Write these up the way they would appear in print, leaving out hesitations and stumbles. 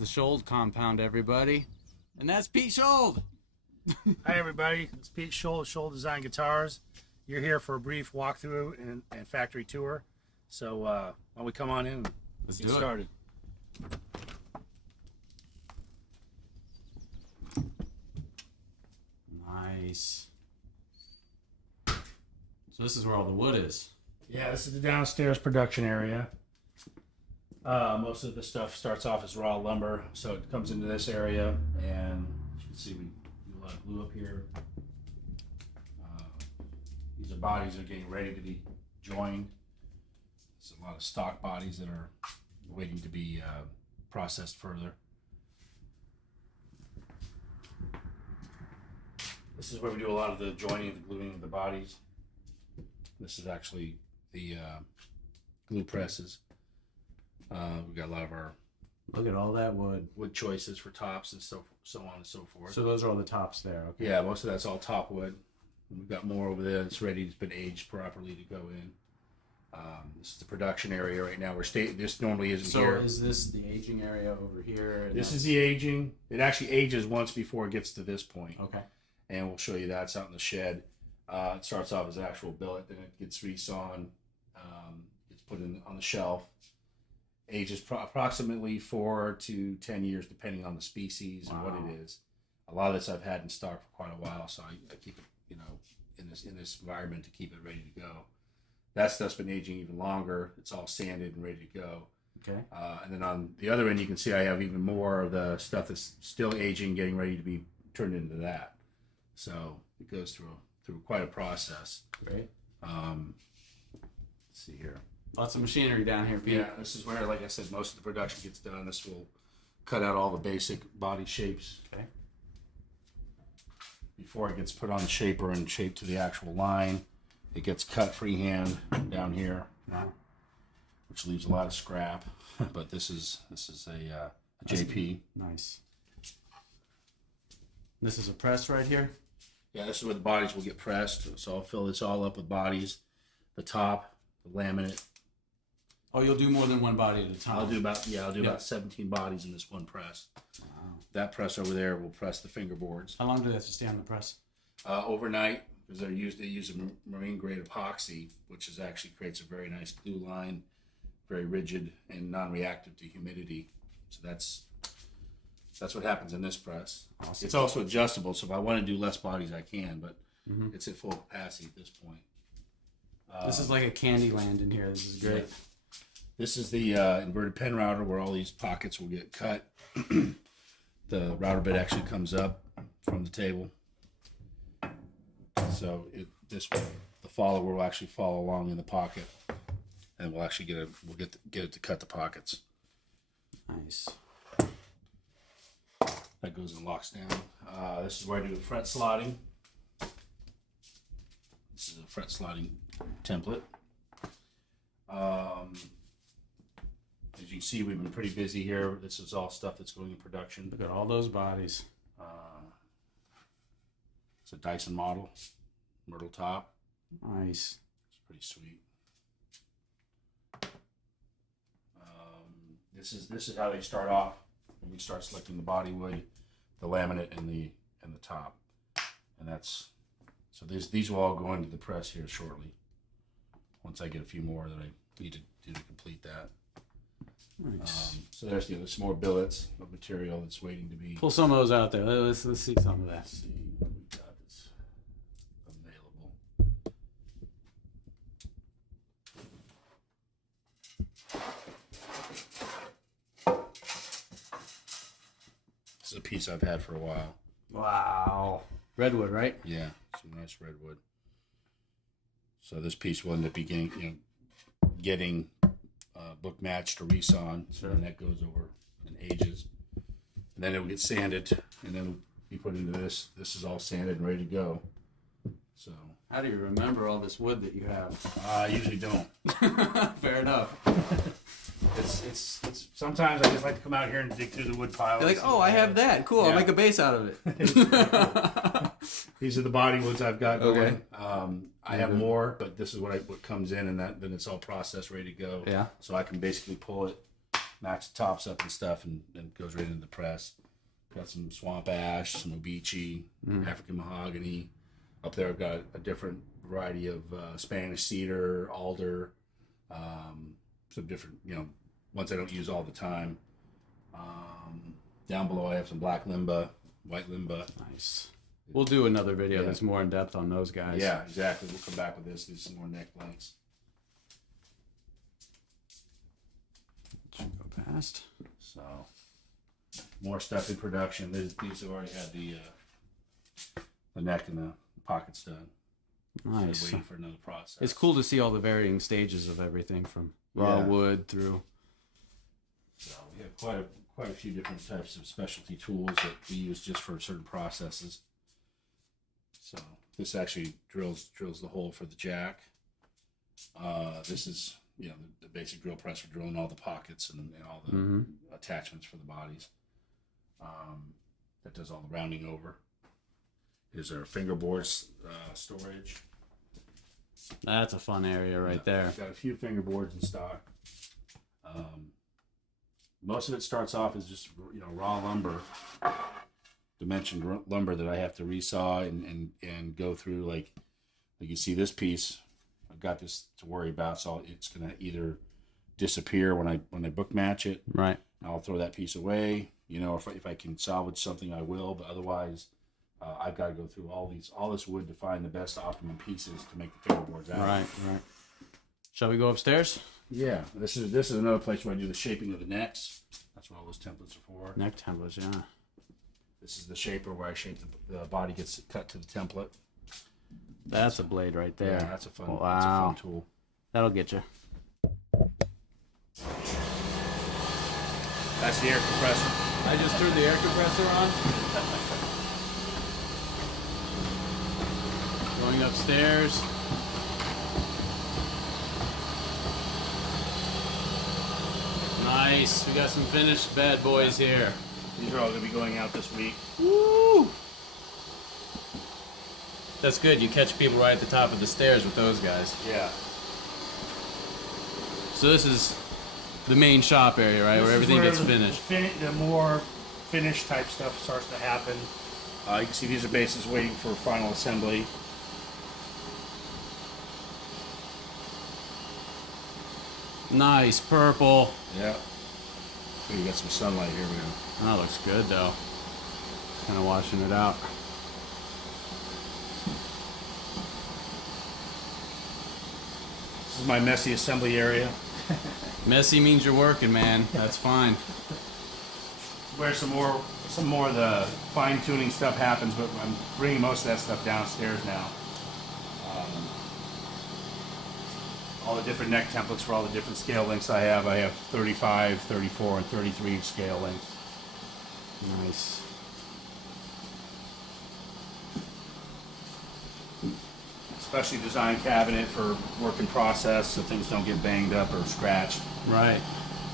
the Skjold compound, everybody. And that's Pete Skjold. Hi, everybody. It's Pete Skjold, Skjold Design Guitars. You're here for a brief walkthrough and factory tour. So why don't we come on in and Let's get do it. started. Nice. So this is where all the wood is. Yeah, this is the downstairs production area. Most of the stuff starts off as raw lumber, so it comes into this area, and you can see we do a lot of glue up here. These are bodies that are getting ready to be joined. There's a lot of stock bodies that are waiting to be processed further. This is where we do a lot of the joining, the gluing of the bodies. This is actually the glue presses. We've got a lot of our Look at all that wood. wood choices for tops and so on and so forth. So those are all the tops there. Okay. Yeah, most of that's all top wood. We've got more over there that's ready. It's been aged properly to go in. This is the production area right now. This normally isn't So here. is this the aging area over here? And This is the aging. It actually ages once before it gets to this point. Okay. And we'll show you that. It's out in the shed. It starts off as actual billet, then it gets resawn. It's put in on the shelf. Ages approximately 4 to 10 years, depending on the species and what it is. A lot of this I've had in stock for quite a while, so I keep it, in this environment to keep it ready to go. That stuff's been aging even longer. It's all sanded and ready to go. Okay. And then on the other end, you can see I have even more of the stuff that's still aging, getting ready to be turned into that. So it goes through quite a process. Great. Let's see here. Lots of machinery down here, Pete. Yeah, this is where, like I said, most of the production gets done. This will cut out all the basic body shapes. Okay. Before it gets put on the shaper and shaped to the actual line, it gets cut freehand down here. Wow. Which leaves a lot of scrap. But this is a JP. Nice. This is a press right here. Yeah, this is where the bodies will get pressed. So I'll fill this all up with bodies. The top, the laminate. Oh, you'll do more than one body at a time. I'll do about 17 bodies in this one press. Wow. That press over there will press the fingerboards. How long do they have to stay on the press? Overnight, because they use a marine grade epoxy, which actually creates a very nice glue line, very rigid and non-reactive to humidity. So that's what happens in this press. Awesome. It's also adjustable, so if I want to do less bodies, I can, but it's at full capacity at this point. This is like a candy land in here. This is great. Yeah. This is the inverted pen router where all these pockets will get cut. The router bit actually comes up from the table. So the follower will actually follow along in the pocket, and we'll actually get it to cut the pockets. Nice. That goes and locks down. This is where I do the fret slotting. This is a fret slotting template. As you can see, we've been pretty busy here. This is all stuff that's going in production. Look at all those bodies. It's a Dyson model, Myrtle top. Nice. It's pretty sweet. This is how they start off. When we start selecting the body wood, the laminate, and the top, and so these will all go into the press here shortly. Once I get a few more that I need to do to complete that. Nice. So there's some more billets of material that's waiting to be. Pull some of those out there. Let's see some of that. Let's see what we got that's available. This is a piece I've had for a while. Wow. Redwood, right? Yeah, some nice redwood. So this piece will end up getting book matched or resawn, and that goes over and ages. And then it will get sanded, and then be put into this. This is all sanded and ready to go. So How do you remember all this wood that you have? I usually don't. Fair enough. It's sometimes I just like to come out here and dig through the wood piles. You're like, oh, I have that. Cool. I'll Yeah. make a bass out of it. These are the body woods I've got going. Okay. I have more, but this is what comes in, and then it's all processed, ready to go. Yeah. So I can basically pull it match the tops up and stuff, and then goes right into the press. Got some swamp ash, some obeche, African mahogany. Up there I've got a different variety of Spanish cedar, alder, some different, ones I don't use all the time. Down below I have some black limba, white limba. Nice. We'll do another video that's more in depth on those guys. Yeah, exactly. We'll come back with this. Do some more neck lengths. Should go past. So, more stuff in production. These have already had the neck and the pockets done. Nice. So waiting for another process. It's cool to see all the varying stages of everything from raw wood through. So we have quite a few different types of specialty tools that we use just for certain processes. So this actually drills the hole for the jack. This is the basic drill press for drilling all the pockets and all the attachments for the bodies. That does all the rounding over. Here's our fingerboards storage. That's a fun area right there. I've got a few fingerboards in stock. Most of it starts off as just raw lumber, dimensioned lumber that I have to resaw and go through. Like you see this piece, I've got this to worry about, so it's gonna either disappear when I book match it. Right. I'll throw that piece away. If I can salvage something, I will. But otherwise, I've got to go through all this wood to find the best optimum pieces to make the fingerboards out. Right. Shall we go upstairs? Yeah, this is another place where I do the shaping of the necks. That's what all those templates are for. Neck templates, yeah. This is the shaper where I shape the body gets cut to the template. That's a blade right there. Yeah, that's a fun tool. That'll get you. That's the air compressor. I just turned the air compressor on. Going upstairs. Nice. We got some finished bad boys here. These are all going to be going out this week. Woo! That's good. You catch people right at the top of the stairs with those guys. Yeah. So this is the main shop area, right, where everything gets finished. The more finished type stuff starts to happen. You can see these are bases waiting for final assembly. Nice purple. Yeah. Oh, you got some sunlight here. That looks good though. Kind of washing it out. This is my messy assembly area. Messy means you're working, man. That's fine. Where some more of the fine tuning stuff happens, but I'm bringing most of that stuff downstairs now. All the different neck templates for all the different scale lengths I have. I have 35, 34, and 33 inch scale lengths. Nice. Specially designed cabinet for work in process so things don't get banged up or scratched. Right.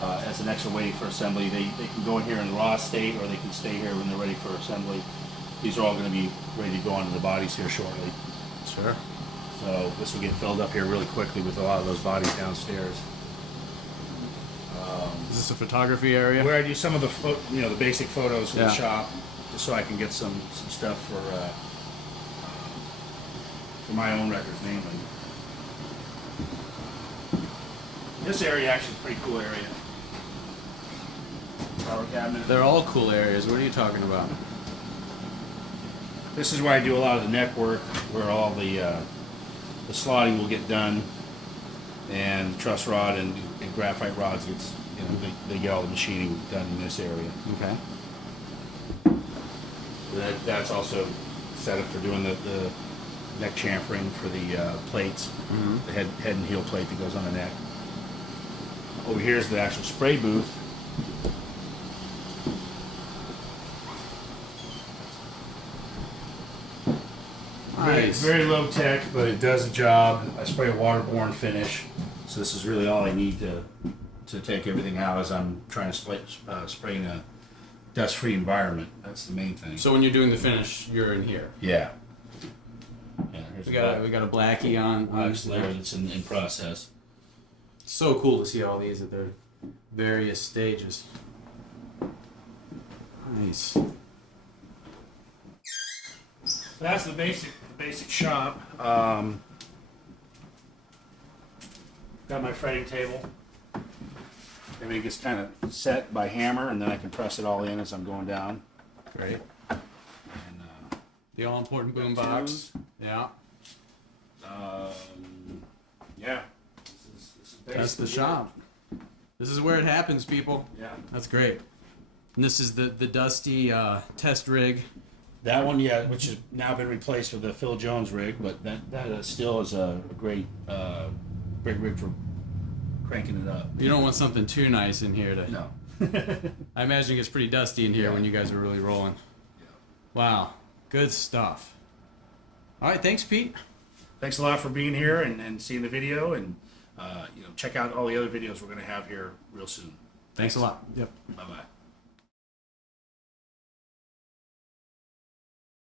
As an extra waiting for assembly, they can go in here in raw state or they can stay here when they're ready for assembly. These are all going to be ready to go onto the bodies here shortly. Sure. So this will get filled up here really quickly with a lot of those bodies downstairs. Is this a photography area? Where I do some of the the basic photos for the shop, just so I can get some stuff for my own records mainly. This area actually is a pretty cool area. Power cabinet. They're all cool areas. What are you talking about? This is where I do a lot of the neck work, where all the slotting will get done, and truss rod and graphite rods gets, they get all the machining done in this area. Okay. That's also set up for doing the neck chamfering for the plates, the head and heel plate that goes on the neck. Over here is the actual spray booth. Nice. Very low tech, but it does the job. I spray a waterborne finish, so this is really all I need to take everything out as I'm trying to spray in a dust-free environment. That's the main thing. So when you're doing the finish, you're in here. Yeah. We got a blackie on layer that's in process. So cool to see all these that they're various stages. Nice. So that's the basic shop. Got my fretting table. Everything gets kind of set by hammer, and then I can press it all in as I'm going down. Great. And, The all-important boom box. Yeah. Yeah. This is That's the basically shop. This is where it happens, people. it. Yeah. That's great. And this is the dusty test rig. That one, yeah, which has now been replaced with the Phil Jones rig, but that still is a great rig for cranking it up. You don't want something too nice in here to. No. I imagine it gets pretty dusty in here Yeah. when you guys are really rolling. Yeah. Wow, good stuff. All right, thanks, Pete. Thanks a lot for being here and seeing the video, and check out all the other videos we're going to have here real soon. Thanks a lot. Yep. Bye bye.